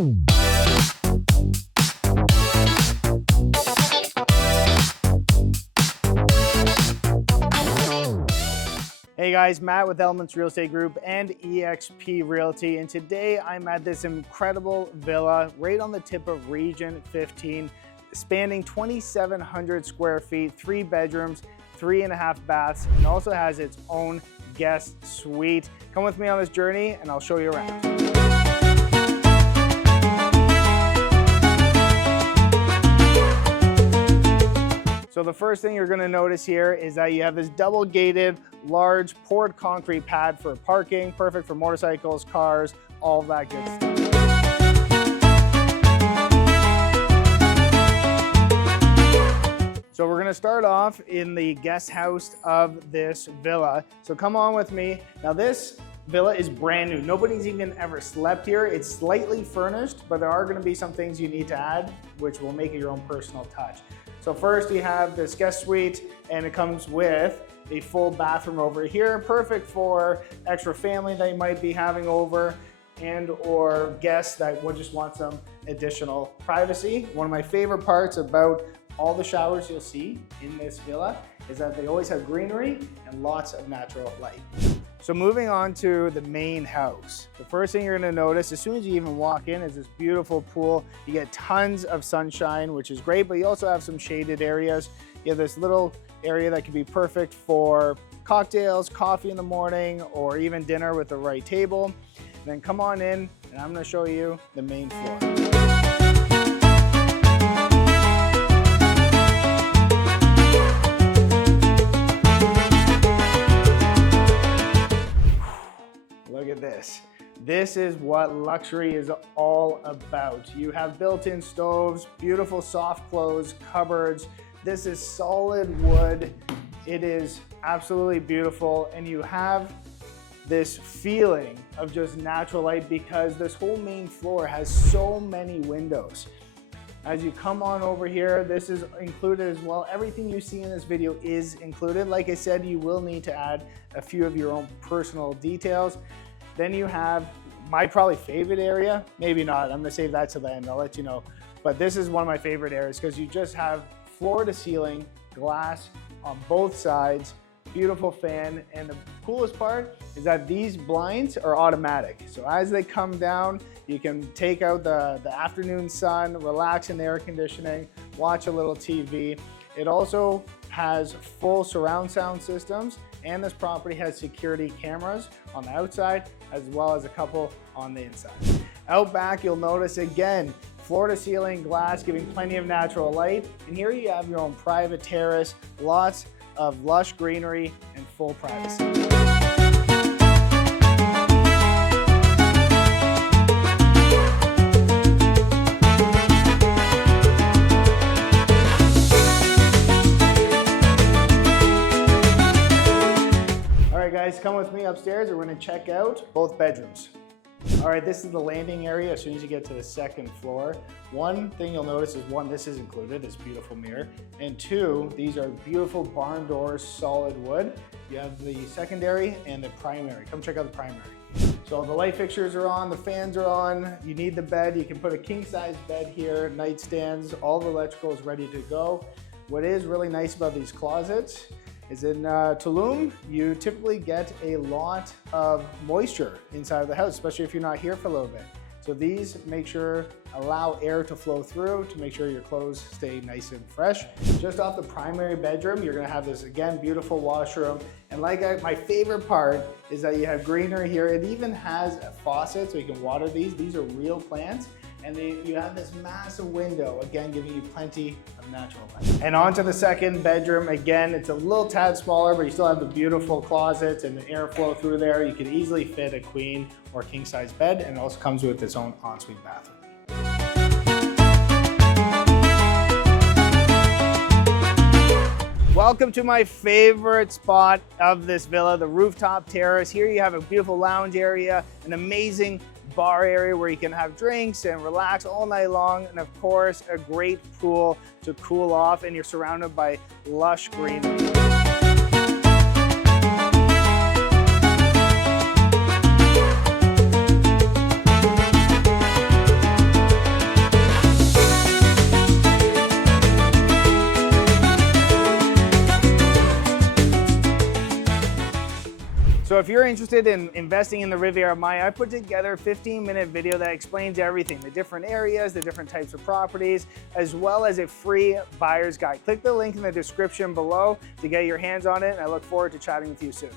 Hey guys, Matt with Elements Real Estate Group and eXp Realty, and today I'm at this incredible villa right on the tip of Region 15, spanning 2,700 square feet, 3 bedrooms, 3.5 baths, and also has its own guest suite. Come with me on this journey and I'll show you around. So the first thing you're going to notice here is that you have this double gated, large poured concrete pad for parking, perfect for motorcycles, cars, all of that good stuff. So we're going to start off in the guest house of this villa. So come on with me. Now this villa is brand new. Nobody's even ever slept here. It's slightly furnished, but there are going to be some things you need to add, which will make it your own personal touch. So first you have this guest suite, and it comes with a full bathroom over here, perfect for extra family that you might be having over and or guests that would just want some additional privacy. One of my favorite parts about all the showers you'll see in this villa is that they always have greenery and lots of natural light. So moving on to the main house. The first thing you're gonna notice as soon as you even walk in is this beautiful pool. You get tons of sunshine, which is great, but you also have some shaded areas. You have this little area that could be perfect for cocktails, coffee in the morning, or even dinner with the right table. And then come on in and I'm gonna show you the main floor. Look at this. This is what luxury is all about. You have built-in stoves, beautiful soft close cupboards. This is solid wood. It is absolutely beautiful. And you have this feeling of just natural light because this whole main floor has so many windows. As you come on over here, this is included as well. Everything you see in this video is included. Like I said, you will need to add a few of your own personal details. Then you have my probably favorite area, maybe not, I'm gonna save that to the end, I'll let you know. But this is one of my favorite areas because you just have floor to ceiling, glass on both sides, beautiful fan, and the coolest part is that these blinds are automatic. So as they come down, you can take out the afternoon sun, relax in the air conditioning, watch a little TV. It also has full surround sound systems, and this property has security cameras on the outside as well as a couple on the inside. Out back, you'll notice again, floor to ceiling glass giving plenty of natural light. And here you have your own private terrace, lots of lush greenery and full privacy. Guys, come with me upstairs and we're going to check out both bedrooms. All right, this is the landing area as soon as you get to the second floor. One thing you'll notice is one, this is included, this beautiful mirror. And two, these are beautiful barn doors, solid wood. You have the secondary and the primary. Come check out the primary. So the light fixtures are on, the fans are on, you need the bed. You can put a king size bed here, nightstands, all the electrical is ready to go. What is really nice about these closets is in Tulum, you typically get a lot of moisture inside of the house, especially if you're not here for a little bit. So these allow air to flow through to make sure your clothes stay nice and fresh. Just off the primary bedroom, you're gonna have this, again, beautiful washroom. And my favorite part is that you have greenery here. It even has a faucet so you can water these. These are real plants. And you have this massive window, again, giving you plenty of natural light. And on to the second bedroom. Again, it's a little tad smaller, but you still have the beautiful closets and the airflow through there. You could easily fit a queen or king size bed, and it also comes with its own ensuite bathroom. Welcome to my favorite spot of this villa, the rooftop terrace. Here you have a beautiful lounge area, an amazing bar area where you can have drinks and relax all night long, and of course a great pool to cool off, and you're surrounded by lush greenery. So if you're interested in investing in the Riviera Maya, I put together a 15-minute video that explains everything, the different areas, the different types of properties, as well as a free buyer's guide. Click the link in the description below to get your hands on it, and I look forward to chatting with you soon.